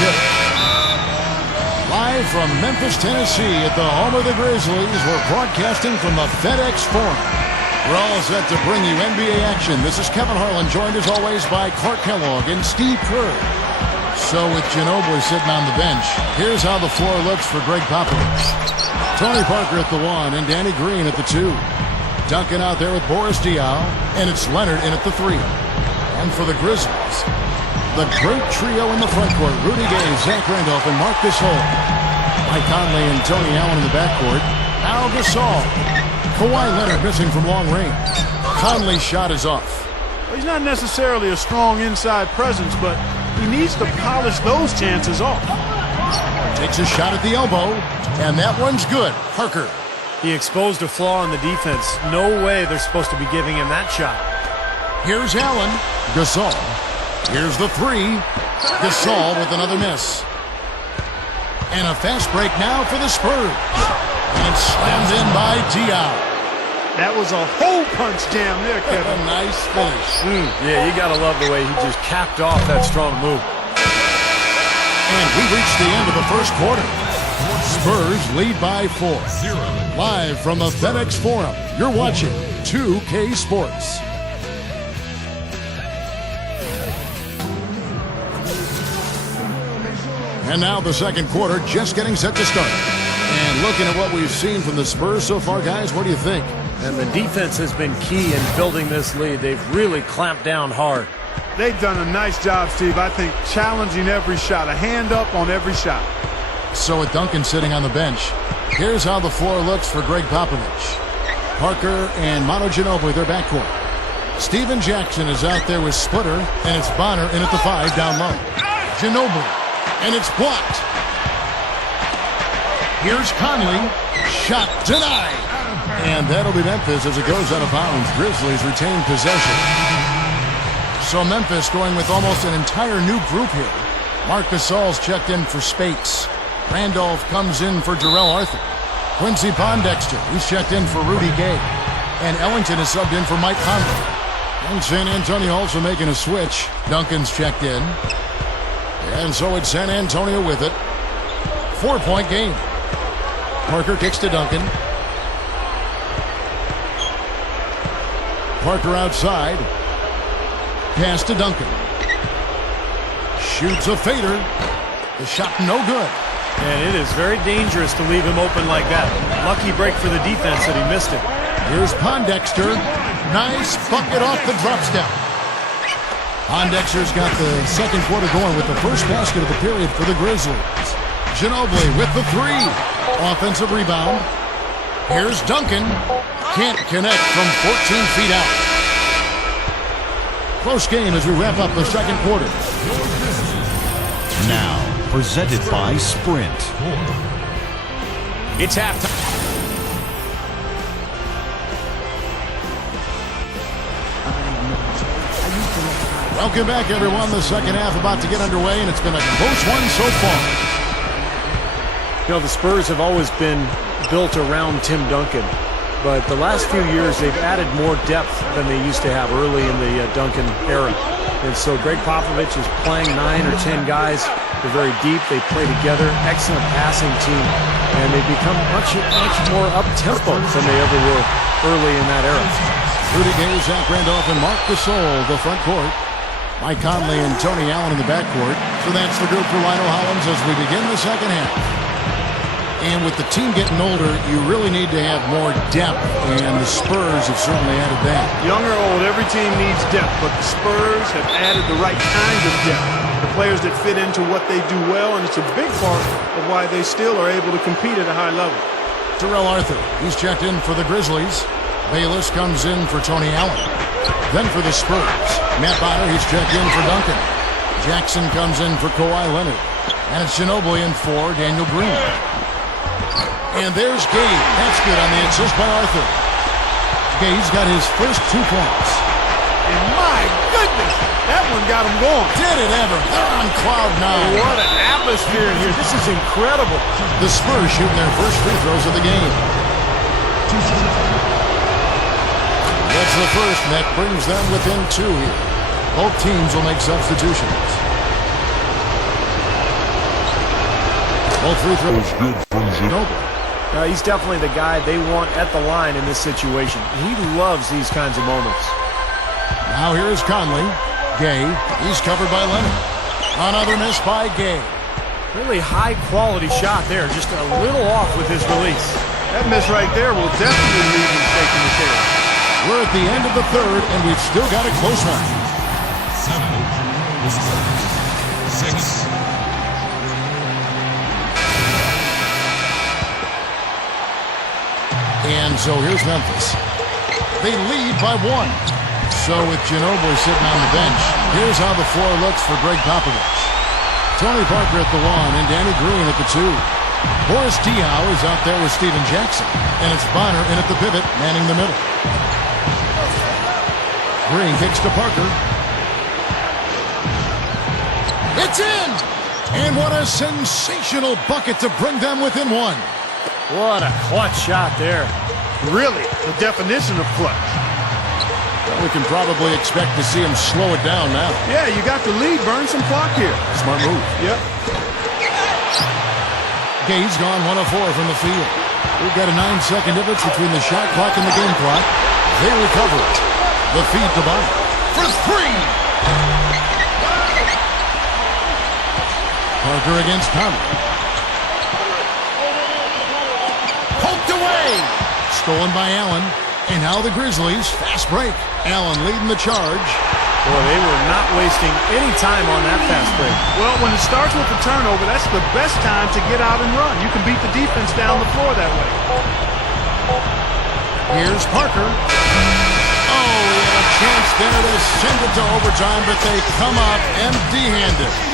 tip. Live from Memphis, Tennessee at the home of the Grizzlies, we're broadcasting from the FedEx Forum. We're all set to bring you NBA action. This is Kevin Harlan, joined as always by Clark Kellogg and Steve Kerr. So with Ginobili sitting on the bench, here's how the floor looks for Greg Popovich. Tony Parker at the 1 and Danny Green at the 2. Duncan out there with Boris Diaw, and it's Leonard in at the 3. And for the Grizzlies, the great trio in the front court, Rudy Gay, Zach Randolph, and Marc Gasol. Mike Conley and Tony Allen in the backcourt. Al Gasol. Kawhi Leonard missing from long range. Conley's shot is off. Well, he's not necessarily a strong inside presence, but he needs to polish those chances off. Takes a shot at the elbow, and that one's good. Parker. He exposed a flaw in the defense. No way they're supposed to be giving him that shot. Here's Allen. Gasol. Here's the 3. Gasol with another miss. And a fast break now for the Spurs. And it's slammed in by Diaw. That was a hole punch jam there, Kevin. A nice finish. Yeah, you got to love the way he just capped off that strong move. And we reached the end of the first quarter. Spurs lead by 4. Live from the FedEx Forum, you're watching 2K Sports. And now the second quarter just getting set to start. And looking at what we've seen from the Spurs so far, guys, what do you think? And the defense has been key in building this lead. They've really clamped down hard. They've done a nice job, Steve. I think challenging every shot, a hand up on every shot. So with Duncan sitting on the bench, here's how the floor looks for Greg Popovich. Parker and Manu Ginobili, their backcourt. Steven Jackson is out there with Splitter, and it's Bonner in at the 5 down low. Ginobili, and it's blocked. Here's Conley. Shot denied. And that'll be Memphis as it goes out of bounds. Grizzlies retain possession. So Memphis going with almost an entire new group here. Marc Gasol's checked in for Spates. Randolph comes in for Jarrell Arthur. Quincy Pondexter, he's checked in for Rudy Gay. And Ellington is subbed in for Mike Conley. And San Antonio also making a switch. Duncan's checked in. And so it's San Antonio with it. 4-point game. Parker kicks to Duncan. Parker outside. Pass to Duncan. Shoots a fader. The shot no good. And it is very dangerous to leave him open like that. Lucky break for the defense that he missed it. Here's Pondexter. Nice bucket off the drop step. Pondexter's got the second quarter going with the first basket of the period for the Grizzlies. Ginobili with the 3. Offensive rebound. Here's Duncan. Can't connect from 14 feet out. Close game as we wrap up the second quarter. Now, presented by Sprint. It's halftime. Welcome back, everyone. The second half about to get underway, and it's been a close one so far. You know, the Spurs have always been built around Tim Duncan. But the last few years, they've added more depth than they used to have early in the Duncan era. And so Greg Popovich is playing 9 or 10 guys. They're very deep. They play together. Excellent passing team. And they become much more up-tempo than they ever were early in that era. Rudy Gay, Zach Randolph, and Marc Gasol, the front court. Mike Conley and Tony Allen in the backcourt. So that's the group for Lionel Hollins as we begin the second half. And with the team getting older, you really need to have more depth, and the Spurs have certainly added that. Young or old, every team needs depth, but the Spurs have added the right kind of depth. The players that fit into what they do well, and it's a big part of why they still are able to compete at a high level. Jarrell Arthur, he's checked in for the Grizzlies. Bayless comes in for Tony Allen. Then for the Spurs, Matt Bonner, he's checked in for Duncan. Jackson comes in for Kawhi Leonard. And it's Ginobili in for Daniel Green. And there's Gabe. That's good on the assist by Arthur. Gabe's got his first 2 points. And my goodness, that one got him going. Did it ever? They're on cloud 9. What an atmosphere in here. This is incredible. The Spurs shooting their first free throws of the game. That's the first, and that brings them within 2 here. Both teams will make substitutions. Both free throws good from Ginobili. He's definitely the guy they want at the line in this situation. He loves these kinds of moments. Now here is Conley. Gay. He's covered by Leonard. Another miss by Gay. Really high-quality shot there. Just a little off with his release. That miss right there will definitely leave him shaking his head. We're at the end of the third, and we've still got a close one. 6. And so here's Memphis. They lead by 1. So with Ginobili sitting on the bench, here's how the floor looks for Greg Popovich. Tony Parker at the 1 and Danny Green at the 2. Boris Diaw is out there with Steven Jackson. And it's Bonner in at the pivot, manning the middle. Green kicks to Parker. It's in! And what a sensational bucket to bring them within 1. What a clutch shot there. Really, the definition of clutch. We can probably expect to see him slow it down now. Yeah, you got the lead. Burn some clock here. Smart move. Yep. Gay's gone 1 of 4 from the field. We've got a 9-second difference between the shot clock and the game clock. They recover it. The feed to Bonner. For 3! Parker against Conley. Poked away! Stolen by Allen. And now the Grizzlies, fast break. Allen leading the charge. Boy, they were not wasting any time on that fast break. Well, when it starts with the turnover, that's the best time to get out and run. You can beat the defense down the floor that way. Here's Parker. Oh, he had a chance there to send it to overtime, but they come up empty-handed.